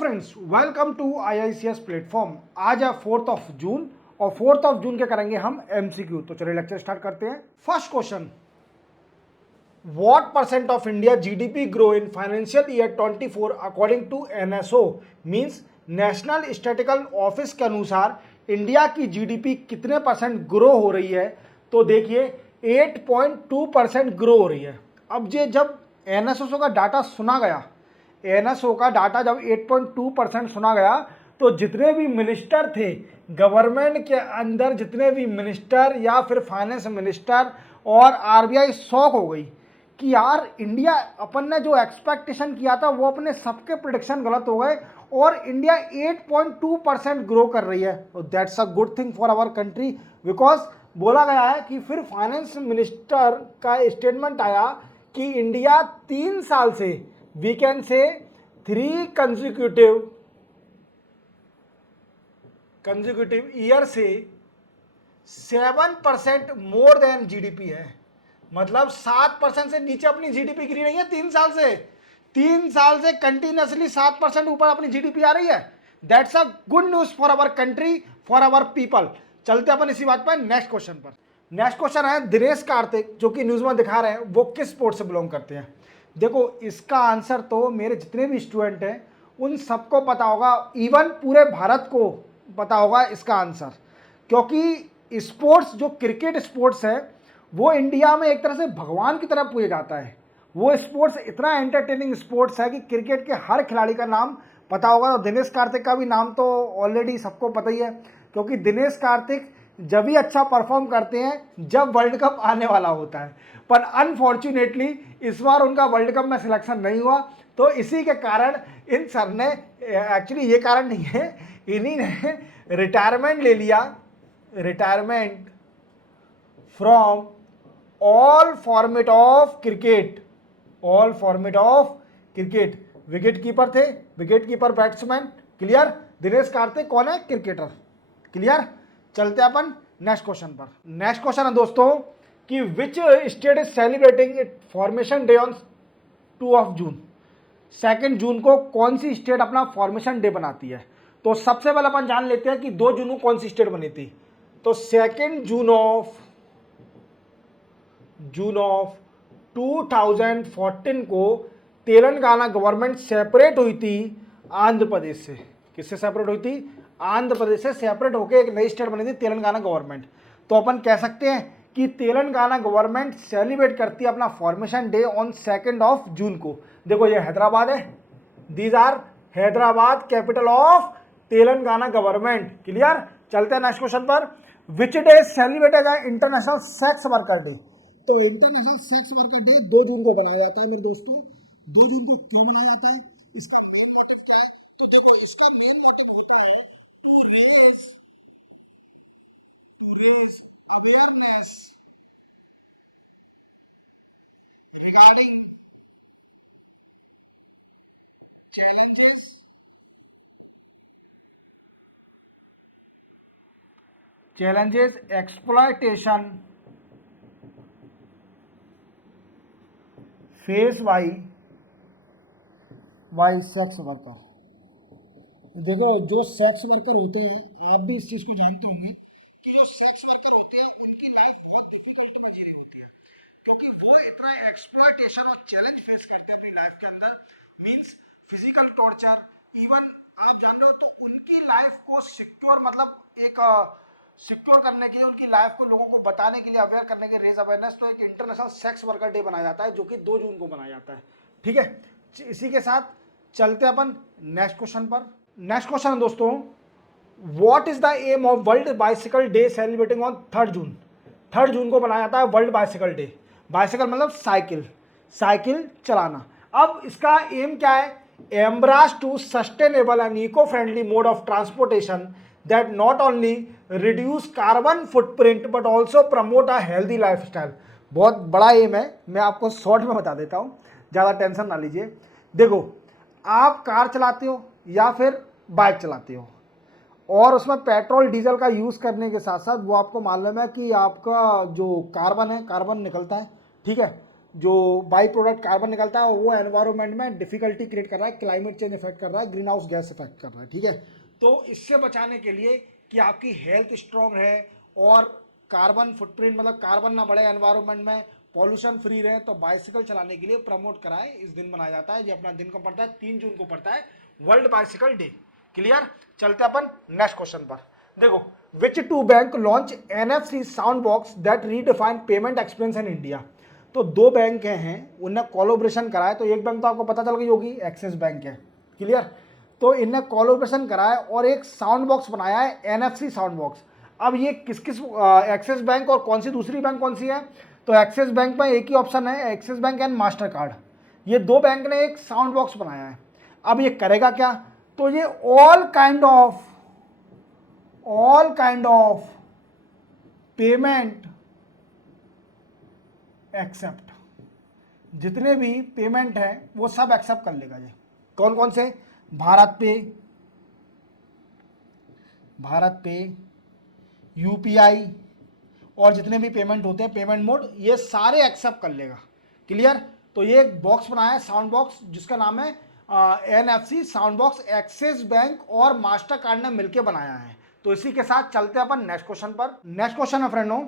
Friends, welcome to IICS platform. आज है 4 जून और 4 जून के करेंगे हम MCQ। तो चलिए लेक्चर स्टार्ट करते हैं। First question, what percent of India GDP grow in financial year 24 according to NSO, means national statistical office के अनुसार इंडिया की GDP कितने परसेंट ग्रो हो रही है। तो देखिए 8.2% ग्रो हो रही है। अब ये जब NSO का डाटा सुना गया, NSO का डाटा जब 8.2% सुना गया, तो जितने भी मिनिस्टर थे गवर्नमेंट के अंदर, जितने भी मिनिस्टर या फिर फाइनेंस मिनिस्टर और RBI शॉक हो गई कि यार इंडिया, अपन ने जो एक्सपेक्टेशन किया था वो अपने सबके प्रिडिक्शन गलत हो गए और इंडिया 8.2% ग्रो कर रही है। That's a good thing for our country, because बोला गया है कि फिर फाइनेंस मिनिस्टर का स्टेटमेंट आया कि इंडिया 3 साल से, we can say 3 consecutive year से 7% मोर देन GDP है। मतलब 7% से नीचे अपनी GDP गिरी नहीं है 3 साल से। 3 साल से कंटिन्यूसली 7% ऊपर अपनी GDP आ रही है। That's a good news for our country, for our people. चलते अपन इसी बात पर नेक्स्ट क्वेश्चन पर। नेक्स्ट क्वेश्चन है, दिनेश कार्तिक जो कि न्यूज में दिखा रहे हैं वो किस स्पोर्ट से बिलोंग करते हैं। देखो इसका आंसर तो मेरे जितने भी स्टूडेंट हैं उन सबको पता होगा, इवन पूरे भारत को पता होगा इसका आंसर, क्योंकि स्पोर्ट्स जो क्रिकेट स्पोर्ट्स है वो इंडिया में एक तरह से भगवान की तरह पूजा जाता है। वो स्पोर्ट्स इतना एंटरटेनिंग स्पोर्ट्स है कि क्रिकेट के हर खिलाड़ी का नाम पता होगा। तो दिनेश कार्तिक का भी नाम तो ऑलरेडी सबको पता ही है, क्योंकि दिनेश कार्तिक जब भी अच्छा परफॉर्म करते हैं जब वर्ल्ड कप आने वाला होता है। पर अनफॉर्चुनेटली इस बार उनका वर्ल्ड कप में सिलेक्शन नहीं हुआ, तो इसी के कारण इन सर ने, एक्चुअली ये कारण नहीं है, इन्हीं ने रिटायरमेंट ले लिया, retirement from all format of cricket, all format of cricket. Wicket keeper थे, wicket keeper batsman, clear. Dinesh Karthik कौन है? Cricketer, clear. चलते अपन नेक्स्ट क्वेश्चन पर। नेक्स्ट क्वेश्चन है दोस्तों कि which state is celebrating it formation day on 2 June. 2 जून को कौन सी स्टेट अपना फॉर्मेशन डे बनाती है। तो सबसे पहले अपन जान लेते हैं कि 2 जून को कौन सी स्टेट बनी थी। तो 2 जून ऑफ 2014 को तेलंगाना गवर्नमेंट सेपरेट हुई थी आंध्र प्रदेश से। किससे सेपरेट हुई थी? आंध्र प्रदेश से सेपरेट होकर एक नई स्टेट बनी थी तेलंगाना गवर्नमेंट। तो अपन कह सकते हैं कि तेलंगाना गवर्नमेंट सेलिब्रेट करती है अपना फॉर्मेशन डे ऑन 2 जून को। देखो ये हैदराबाद है, these are Hyderabad capital of Telangana government, clear. चलते हैं नेक्स्ट क्वेश्चन पर। विच डे सेलिब्रेटेड है इंटरनेशनल सेक्स वर्कर डे। तो इंटरनेशनल सेक्स वर्कर डे 2 जून को बनाया जाता है मेरे दोस्तों। 2 जून को क्यों बनाया जाता है, इसका मेन मोटिव क्या है? तो देखो इसका मेन मोटिव होता है to raise awareness regarding challenges exploitation face by sex worker. देखो जो सेक्स वर्कर होते हैं, आप भी इस चीज को जानते होंगे कि जो सेक्स वर्कर होते हैं उनकी लाइफ बहुत डिफिकल्ट बनी रही होती है, क्योंकि वो इतना एक्सप्लॉयटेशन और चैलेंज फेस करते हैं अपनी लाइफ के अंदर, मींस फिजिकल टॉर्चर। इवन आप जान रहे हो तो उनकी लाइफ को सिक्योर, मतलब एक सिक्योर करने के लिए, उनकी लाइफ को लोगों को बताने के लिए, अवेयर करने के लिए, रेज अवेयरनेस, तो एक इंटरनेशनल सेक्स वर्कर डे बनाया जाता है जो कि 2 जून को बनाया जाता है, ठीक है। इसी के साथ चलते अपन नेक्स्ट क्वेश्चन पर। नेक्स्ट क्वेश्चन है दोस्तों, what is the aim of world bicycle day celebrating on 3 June. 3 जून को बनाया जाता है वर्ल्ड बाइसिकल डे। बाइसिकल मतलब साइकिल, साइकिल चलाना। अब इसका एम क्या है? Embrace to sustainable and eco friendly mode of transportation that not only reduce carbon footprint but also promote a healthy lifestyle. बहुत बड़ा एम है, मैं आपको शॉर्ट में बता देता हूँ, ज़्यादा टेंशन ना लीजिए। देखो आप कार चलाते हो या फिर बाइक चलाते हो और उसमें पेट्रोल डीजल का यूज़ करने के साथ साथ वो आपको मालूम है कि आपका जो कार्बन है, कार्बन निकलता है, ठीक है। जो बाई प्रोडक्ट कार्बन निकलता है वो एनवायरनमेंट में डिफिकल्टी क्रिएट कर रहा है, क्लाइमेट चेंज इफेक्ट कर रहा है, ग्रीन हाउस गैस इफेक्ट कर रहा है, ठीक है। तो इससे बचाने के लिए कि आपकी हेल्थ स्ट्रांग है और कार्बन फुटप्रिंट मतलब कार्बन ना बढ़े एनवायरनमेंट में, पॉल्यूशन फ्री रहे, तो बाइसिकल चलाने के लिए प्रमोट कराए इस दिन मनाया जाता है। ये अपना दिन कब पड़ता है, 3 जून को पड़ता है वर्ल्ड बाइसिकल डे। क्लियर। चलते अपन नेक्स्ट क्वेश्चन पर। देखो, which two bank launch NFC sound box that redefine payment experience in India. तो दो बैंक हैं, उनने कोलोब्रेशन कराया। तो एक बैंक तो आपको पता चल गई होगी, एक्सिस बैंक है। क्लियर। तो इनने कोलोब्रेशन कराया और एक साउंड बॉक्स बनाया है, एनएफसी साउंड बॉक्स। अब ये किस किस, एक्सिस बैंक और कौन सी दूसरी बैंक कौन सी है, तो एक्सिस बैंक में एक ही ऑप्शन है, axis bank and master card. ये दो बैंक ने एक साउंड बॉक्स बनाया है। अब ये करेगा क्या, तो ये all kind of payment accept, जितने भी पेमेंट है वो सब एक्सेप्ट कर लेगा ये। कौन कौन से, भारत पे, यूपीआई और जितने भी पेमेंट होते हैं पेमेंट मोड, ये सारे एक्सेप्ट कर लेगा। क्लियर। तो ये एक बॉक्स बनाया है साउंड बॉक्स, जिसका नाम है NFC sound box, axis bank और मास्टर कार्ड ने मिलकर बनाया है। तो इसी के साथ चलते हैं अपन नेक्स्ट क्वेश्चन पर। नेक्स्ट क्वेश्चन है फ्रेंडो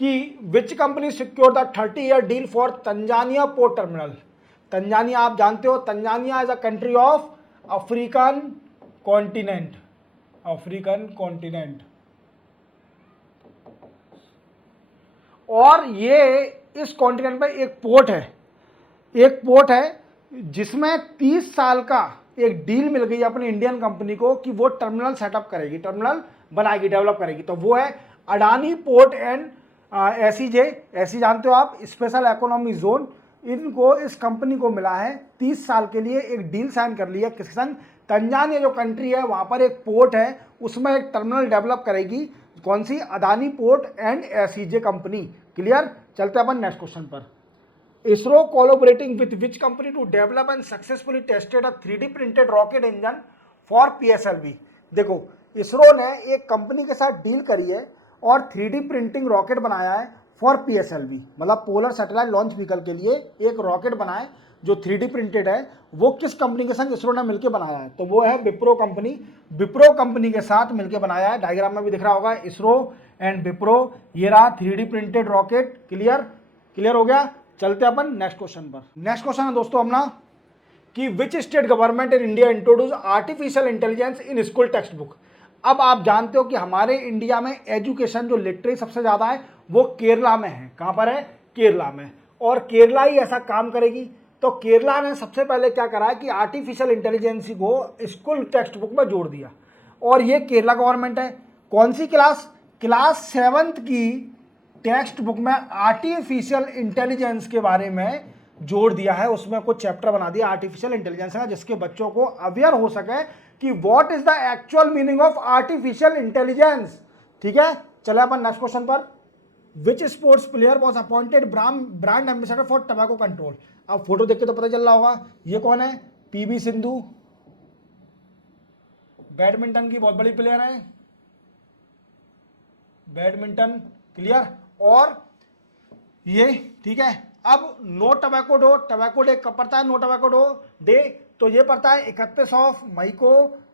कि which company secure the 30-year deal for Tanzania port terminal. Tanzania आप जानते हो, Tanzania is a country of African continent, African continent. और ये इस कॉन्टिनेंट में एक पोर्ट है, एक पोर्ट है जिसमें 30 साल का एक डील मिल गई अपनी इंडियन कंपनी को कि वो टर्मिनल सेटअप करेगी, टर्मिनल बनाएगी, डेवलप करेगी। तो वो है अडानी पोर्ट एंड एसीजे, ऐसी जानते हो आप, स्पेशल इकोनॉमिक जोन। इनको, इस कंपनी को मिला है 30 साल के लिए एक डील साइन कर लिया किसके संग, तंजानिया जो कंट्री है वहां पर एक पोर्ट है, उसमें एक टर्मिनल डेवलप करेगी। कौन सी, Adani port and ACJ company. Clear. चलते अपन नेक्स्ट क्वेश्चन पर। ISRO collaborating with which company to develop and successfully tested a 3D printed rocket engine for PSLV. देखो, इसरो ने एक कंपनी के साथ डील करी है और 3D प्रिंटिंग रॉकेट बनाया है फॉर पीएसएलवी, मतलब पोलर सैटेलाइट लॉन्च व्हीकल के लिए एक रॉकेट बनाए जो 3D प्रिंटेड है। वो किस कंपनी के संग इसरो ने मिलकर बनाया है, तो वो है विप्रो कंपनी। विप्रो कंपनी के साथ मिलकर बनाया है, डायग्राम में भी दिख रहा होगा, इसरो एंड विप्रो। ये रहा 3D printed rocket. Clear, clear हो गया। चलते अपन नेक्स्ट क्वेश्चन पर। नेक्स्ट क्वेश्चन है दोस्तों अपना कि which state government in India introduce artificial intelligence in school text book. अब आप जानते हो कि हमारे इंडिया में एजुकेशन जो लिटरेसी सबसे ज़्यादा है वो केरला में है। कहाँ पर है, केरला में। और केरला ही ऐसा काम करेगी। तो केरला ने सबसे पहले क्या करा है कि आर्टिफिशियल इंटेलिजेंस को स्कूल टेक्स्ट बुक में जोड़ दिया। और ये केरला गवर्नमेंट है। कौन सी क्लास, क्लास 7th की टेक्स्ट बुक में आर्टिफिशियल इंटेलिजेंस के बारे में जोड़ दिया है। उसमें कुछ चैप्टर बना दिया आर्टिफिशियल इंटेलिजेंस का, जिसके बच्चों को अवेयर हो सके कि what is the actual meaning of artificial intelligence. ठीक है। चले अपन नेक्स्ट क्वेश्चन पर। विच sports player was appointed brand ambassador for tobacco control. अब फोटो देख के तो पता चल रहा होगा ये कौन है, पीवी सिंधु, बैडमिंटन की बहुत बड़ी प्लेयर है, बैडमिंटन। क्लियर। और ये, ठीक है। अब no tobacco day, tobacco day कब पड़ता है, नो टबैको डो डे, तो ये पड़ता है 31 मई को।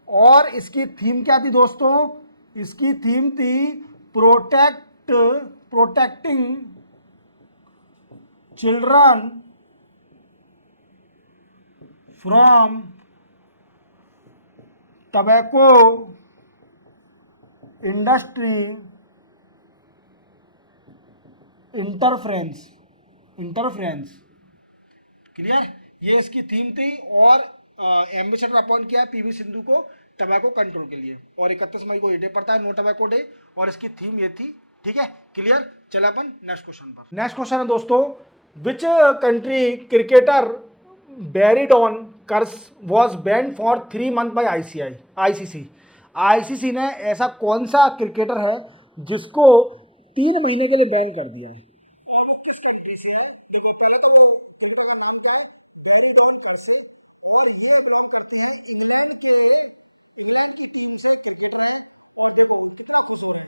और इसकी थीम क्या थी दोस्तों, इसकी थीम थी protecting children from tobacco industry interference, interference. Clear. ये इसकी थीम थी। और एम्बेसडर अपॉइंट किया है पीवी सिंधु को टबैको कंट्रोल के लिए। और 31 मई को ये डे पड़ता है, नो टबैको डे। और इसकी थीम ये थी। ठीक है। क्लियर। चले अपन नेक्स्ट क्वेश्चन पर। नेक्स्ट क्वेश्चन है दोस्तों, which country cricketer Brydon Carse was banned for 3 month by ICC. ICC ने ऐसा कौन सा क्रिकेटर है जिसको 3 महीने के लिए बैन कर दिया है। और वो किस कंट्री से है, देखो पहले तो वो क्रिकेटर का नाम क्या है, बैरिडॉन कर्स। और ये बिलोंग करते हैं इंग्लैंड की टीम से क्रिकेटर है। और देखो कितना खुश है,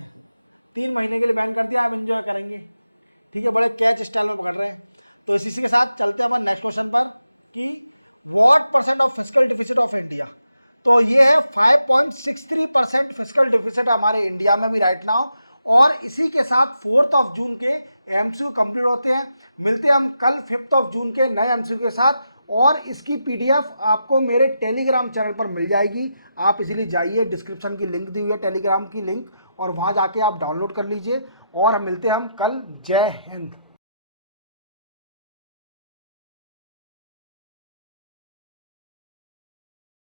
3 महीने के लिए बैन कर दिया, हम एंजॉय करेंगे। ठीक है, बड़े कैच स्टाइल में कर रहे हैं। तो इसी के साथ चलते हैं अपन नेक्स्ट क्वेश्चन पर कि what percent of fiscal deficit of India. तो ये है 5.63% फिस्कल डिफिसिट हमारे इंडिया में भी राइट नाउ। और इसी के साथ 4 जून के एमसीक्यू कंप्लीट होते हैं। मिलते हैं हम कल 5 जून के नए एमसीक्यू के साथ। और इसकी पीडीएफ आपको मेरे टेलीग्राम चैनल पर मिल जाएगी। आप इसीलिए जाइए, डिस्क्रिप्शन की लिंक दी हुई है टेलीग्राम की लिंक, और वहां जाके आप डाउनलोड कर लीजिए। और हम मिलते हैं हम कल। जय हिंद।